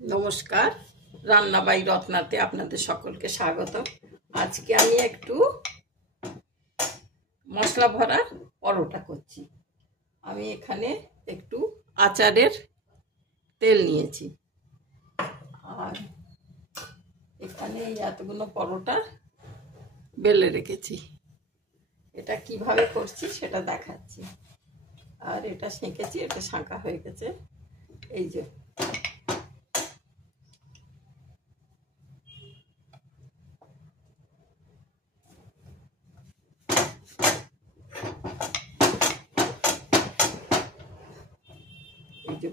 নমস্কার, রান্না বাই রত্নাতে আপনাদের সকলকে স্বাগত। আজকে আমি একটু মশলা ভরা পরোটা করছি। আমি এখানে একটু আচারের তেল নিয়েছি, আর এখানে এতগুলো পরোটা বেলে রেখেছি। এটা কিভাবে করছি সেটা দেখাচ্ছি। আর এটা সেঁকেছি, এটা শাঁকা হয়ে গেছে। এই যে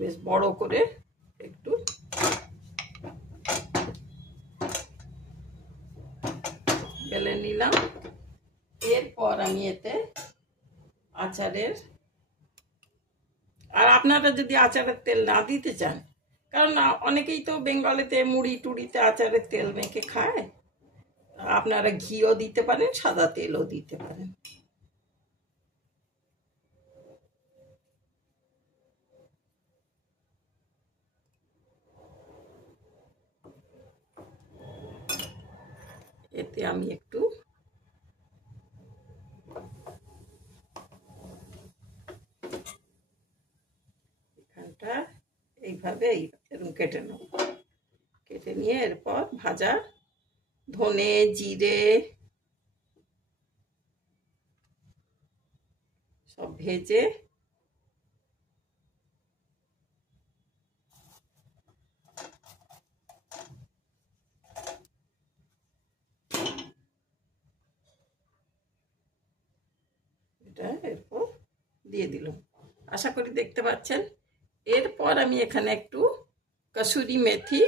বেশ বড় করে একটু বেলে নিলাম। এরপর আমি এতে আচারের, আর আপনারা যদি আচারের তেল না দিতে চান, কারণ অনেকেই তো বেঙ্গলেতে মুড়ি টুড়িতে আচারের তেল মেখে খায়, আপনারা ঘিও দিতে পারেন, সাদা তেলও দিতে পারেন। এতে আমি একটু এখানটা এইভাবে এরকম কেটে নেব। কেটে নিয়ে এরপর ভাজা ধনে জিরে সব ভেজে এটা এরপর দিয়ে দিলাম। আশা করি দেখতে পাচ্ছেন। এরপর আমি এখানে একটু কসুরি মেথি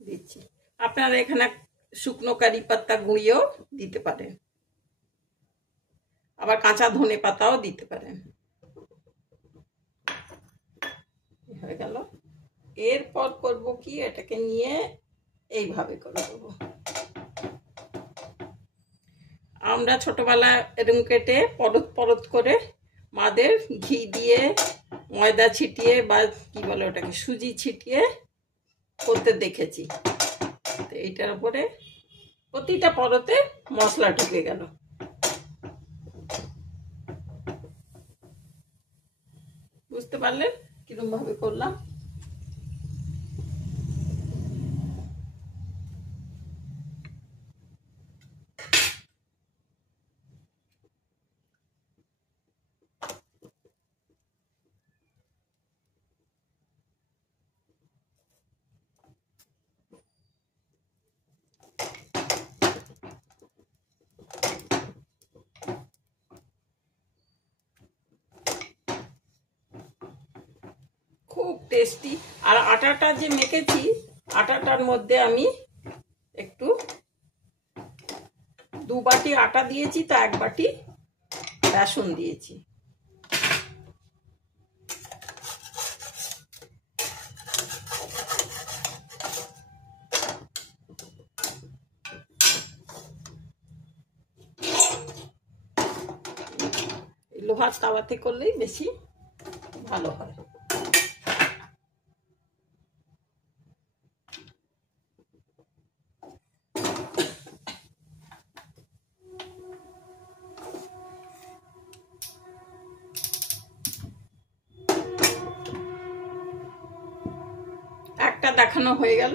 দিচ্ছি। আপনারা এখানে শুকনো কারি পাতা গুঁড়িয়েও দিতে পারেন, আবার কাঁচা ধনে পাতাও দিতে পারেন। হয়ে গেল। এরপর করব কি, এটাকে নিয়ে এইভাবে করে দেবো। আমরা ছোটবেলায় এরকম কেটে পরত পরত করে মাদের ঘি দিয়ে ময়দা ছিটিয়ে বা কি বলে ওটাকে সুজি ছিটিয়ে করতে দেখেছি। তো এইটার উপরে প্রতিটা পরতে মশলা ঢুকে গেল। বুঝতে পারলেন কিরকম ভাবে করলাম? খুব টেস্টি। আর আটাটা যে মেখেছি, আটাটার মধ্যে আমি একটু 2 বাটি আটা দিয়েছি, তো 1 বাটি বেসন দিয়েছি। লোহার তাওয়াতে করলেই বেশি ভালো হয়। একটা দেখানো হয়ে গেল,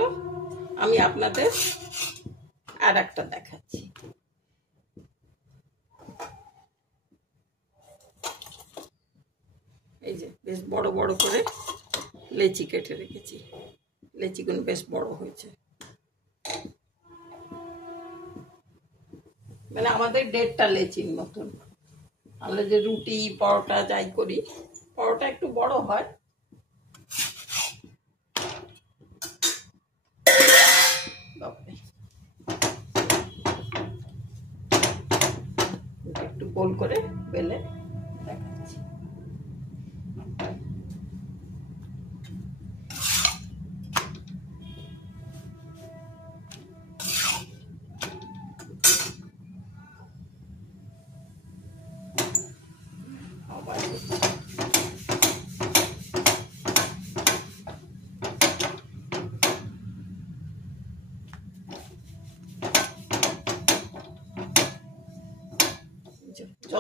আমি আপনাদের আর একটা দেখাচ্ছি। এই যে বেশ বড় বড় করে লেচি কেটে রেখেছি। লেচিগুলো বেশ বড় হয়েছে, মানে আমাদের 1.5টা লেচির মতন। আমরা যে রুটি পরোটা যাই করি, পরোটা একটু বড় হয়। একটু গোল করে বেলে দেখাচ্ছি।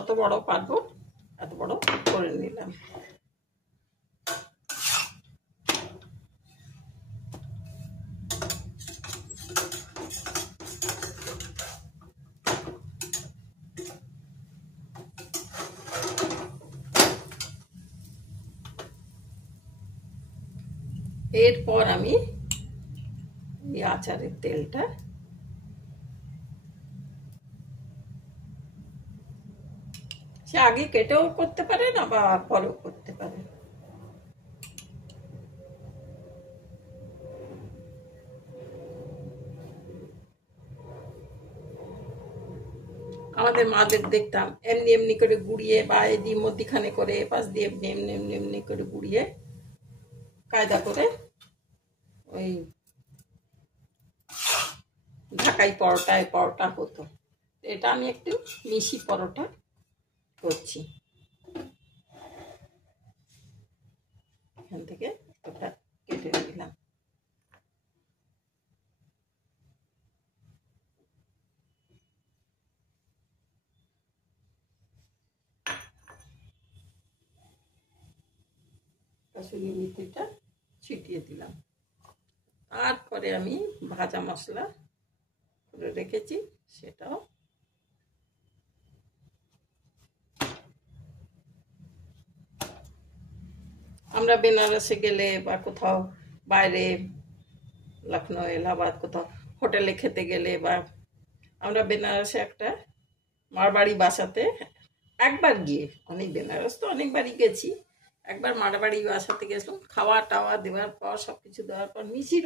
যত বড় পারবো এত বড় করে নিলাম। এরপর আমি এই আচারের তেলটা সে আগে কেটেও করতে পারেন আবার পরেও করতে পারেন। আমাদের মাদের দেখতাম এমনি এমনি করে গুড়িয়ে বা এদিকে মধ্যিখানে করে পাশ দিয়ে এমনি এমনি এমনি এমনি করে গুড়িয়ে কায়দা করে ওই ঢাকাই পরোটা হতো। এটা আমি একটু মিশি পরোটা করছি। এখান থেকে ওটা কেটে নিলাম। কাসুরি মেথিটা ছিটিয়ে দিলাম। তারপরে আমি ভাজা মশলা করে রেখেছি সেটাও আমরা বেনারসে গেলে বা কোথাও বাইরে লখনৌ এলাহাবাদ কোথাও হোটেলে খেতে গেলে বা আমরা বেনারসে একটা মারবাড়ি বাসাতে একবার গিয়ে, অনেক বেনারস তো অনেকবারই গেছি, একবার মারবাড়ি বাসাতে গেছিলাম। খাওয়া টাওয়া দেওয়ার পর সবকিছু দেওয়ার পর মিশি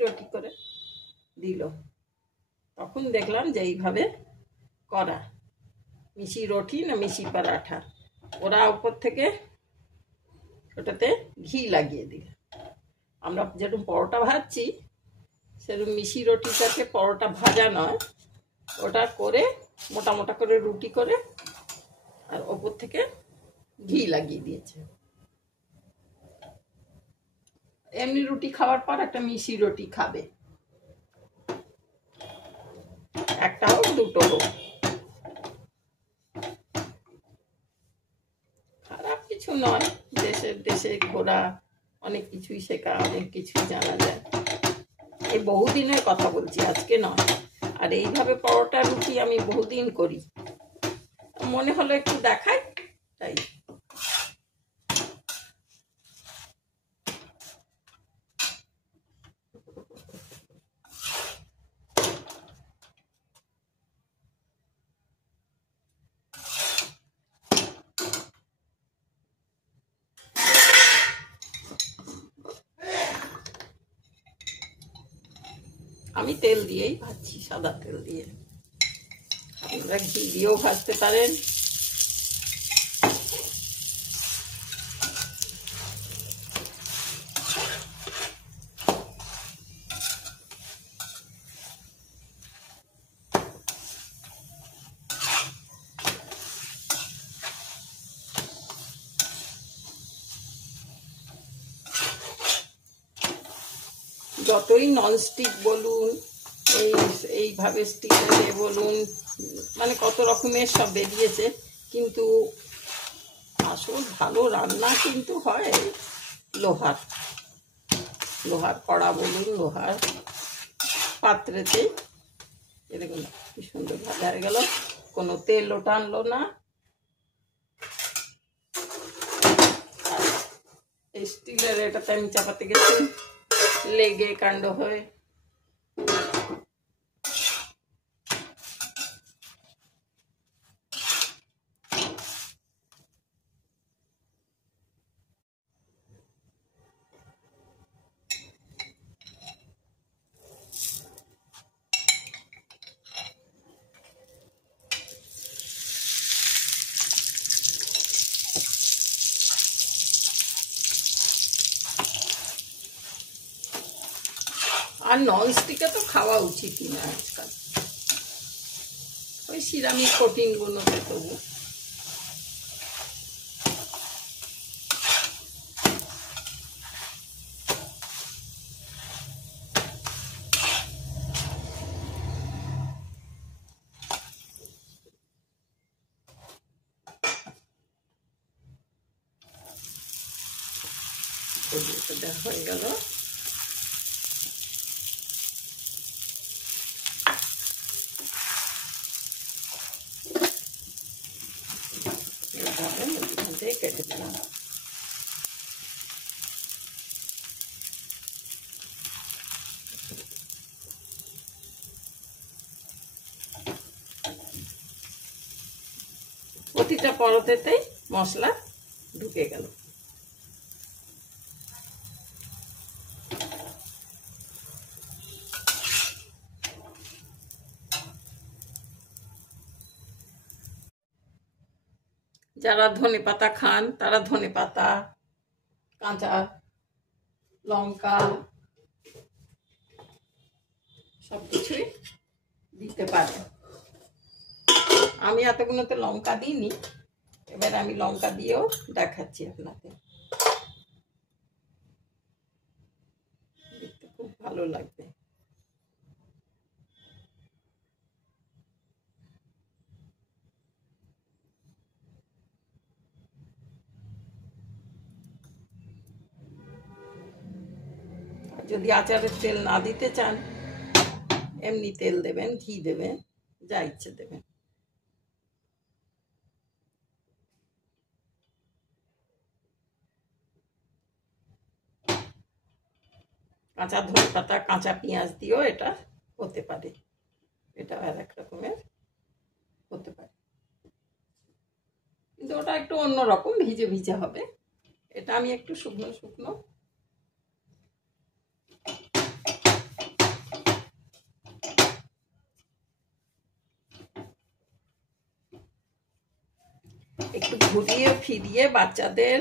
রুটি করে দিল। তখন দেখলাম যে এইভাবে করা মিশি রুটি না মিশি পরাঠা, ওরা উপর থেকে ওটাতে ঘি লাগিয়ে দিল। আমরা যেরকম পরোটা ভাজছি সেরকম মিশি রুটিটাকে পরোটা ভাজা নয়, ওটা করে মোটা মোটা করে রুটি করে আর ওপর থেকে ঘি লাগিয়ে দিয়েছে। এমনি রুটি খাওয়ার পর একটা মিশি রুটি খাবে, একটা হোক দুটো হোক, খারাপ কিছু নয়। দেশে ঘোরা, অনেক কিছুই শেখা, অনেক কিছুই জানা যায়। এই বহুদিনের কথা বলছি, আজকে নয়। আর এইভাবে পরোটা রুটি আমি বহুদিন করি, মনে হলো একটু দেখাই তাই। আমি তেল দিয়েই ভাজছি, সাদা তেল দিয়ে। আপনারা ঘি দিয়েও ভাজতে পারেন। যতই ননস্টিক বলুন, এইভাবে স্টিলের বলুন, মানে কত রকমের সব বেরিয়েছে, কিন্তু আসল ভালো রান্না কিন্তু হয় লোহার কড়া বলুন, লোহার পাত্রেতে। এরকম কি সুন্দর ভাজা হয়ে গেল, কোনো তেলও টানলো না। এই স্টিলের এটাতে আমি চাপাতে গেছি, লেগে কাণ্ড হয়ে আর ননস্টিকে তো খাওয়া উচিতই না আজকাল, ওই সিরামিক কোটিংগুলোতে তবু। এটা হয়ে গেল। এইভাবে মধ্যখান থেকে কেটে দিলাম। প্রতিটা পরোটাতেই মশলা ঢুকে গেল। যারা ধনেপাতা খান তারা ধনেপাতা, কাঁচা লঙ্কা সবকিছুই দিতে পারে। আমি এতগুলোতে লঙ্কা দিইনি, এবার আমি লঙ্কা দিয়েও দেখাচ্ছি আপনাদের। দেখতে খুব ভালো লাগবে। যদি আচারের তেল না দিতে চান, এমনি তেল দেবেন, ঘি দেবেন, যা ইচ্ছে দেবেন। কাঁচা ধনেপাতা, কাঁচা পেঁয়াজ দিয়েও এটা হতে পারে। এটা আর এক রকমের হতে পারে, কিন্তু ওটা একটু অন্যরকম, ভিজে ভিজে হবে। এটা আমি একটু শুকনো শুকনো একটু ঘুরিয়ে ফিরিয়ে বাচ্চাদের,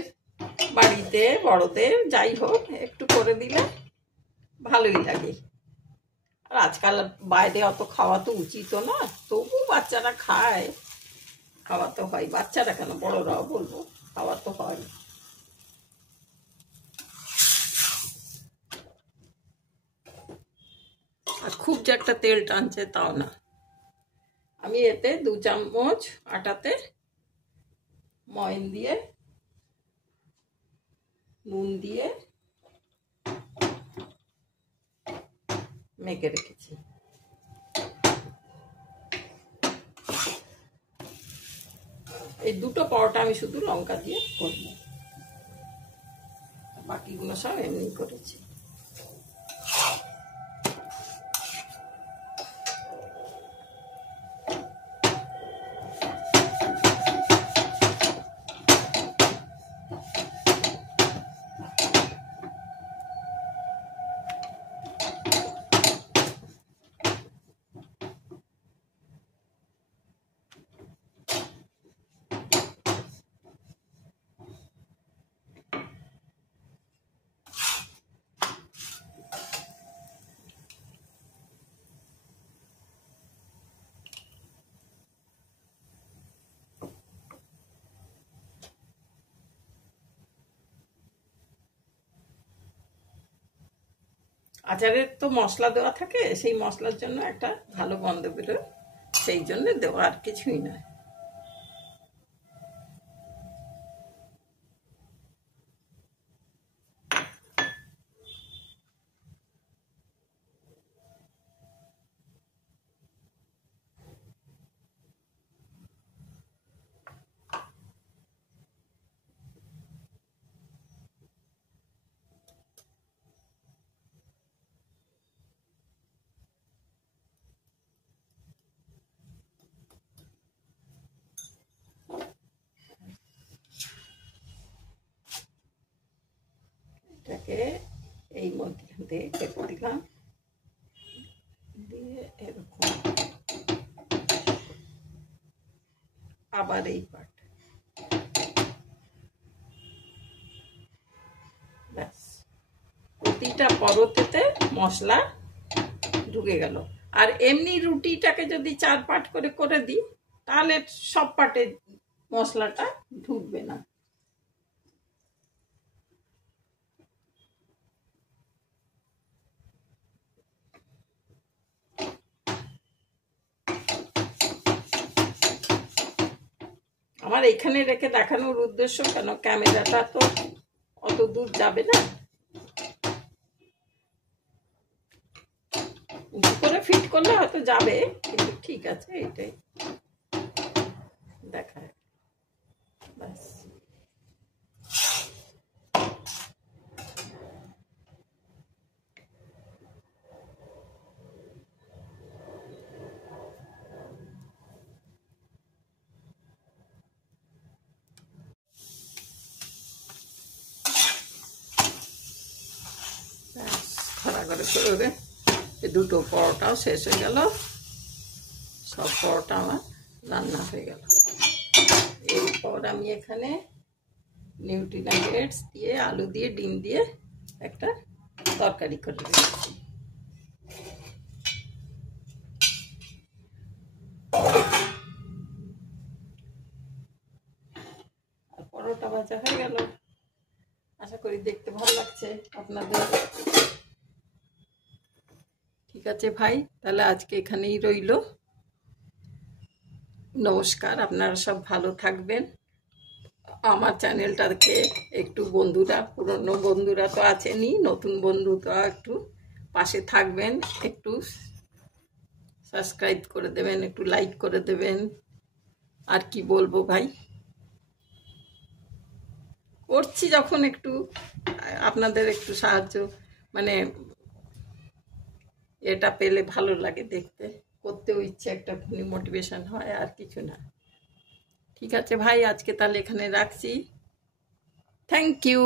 বাড়িতে বড়দের, যাই হোক একটু করে দিলে ভালোই লাগে। আর আজকাল বাইরে অত খাওয়া তো উচিত না, তবু বাচ্চারা খায়, খাওয়া তো হয়। বাচ্চারা কেন, বড়রাও বলবো, খাওয়া তো হয়। আর খুব যে একটা তেল টানছে তাও না। আমি এতে 2 চামচ আটাতে ময়ন দিয়ে, নুন দিয়ে মেখে রেখেছি। এই দুটো পরোটা আমি শুধু লঙ্কা দিয়ে করবো, বাকিগুলো সব এমনি করেছি। আচারের তো মশলা দেওয়া থাকে, সেই মশলার জন্য একটা ভালো গন্ধ বেরোয়, সেই জন্য দেওয়া, আর কিছুই নয়। এটাকে এই মধ্যখান থেকে কেটে দিলাম, দিয়ে এরকম আবার এই পাট, ব্যাস প্রতিটা পরোটাতে মশলা ঢুকে গেল। আর এমনি রুটিটাকে যদি 4 পাট করে করে দিই, তাহলে সব পাটে মশলাটা ঢুকবে না। আমার এখানে রেখে দেখানোর উদ্দেশ্য, কেন ক্যামেরাটা তো অত দূর যাবে না, উঁচু করে ফিট করলে হয়তো যাবে, কিন্তু ঠিক আছে, এটাই দেখায় ব্যাস। খাড়া করে করে এই দুটো পরোটাও শেষ হয়ে গেল, সব পরোটা আমার রান্না হয়ে গেল। এরপর আমি এখানে নিউট্রিনাগেটস দিয়ে, আলু দিয়ে, ডিম দিয়ে একটা তরকারি করে রেখেছি। আর পরোটা ভাজা হয়ে গেল। আশা করি দেখতে ভালো লাগছে আপনাদের। ঠিক আছে ভাই, তাহলে আজকে এখানেই রইল। নমস্কার, আপনারা সব ভালো থাকবেন। আমার চ্যানেলটাকে একটু বন্ধুরা, পুরনো বন্ধুরা তো আছেনই, নতুন বন্ধু তো একটু পাশে থাকবেন, একটু সাবস্ক্রাইব করে দেবেন, একটু লাইক করে দেবেন। আর কি বলবো ভাই, করছি যখন একটু আপনাদের একটু সাহায্য, মানে এটা পেলে ভালো লাগে দেখতে, করতেও ইচ্ছে একটা মোটিভেশন হয়, আর কিছু না। ঠিক আছে ভাই, আজকে তাহলে এখানে রাখছি। Thank you.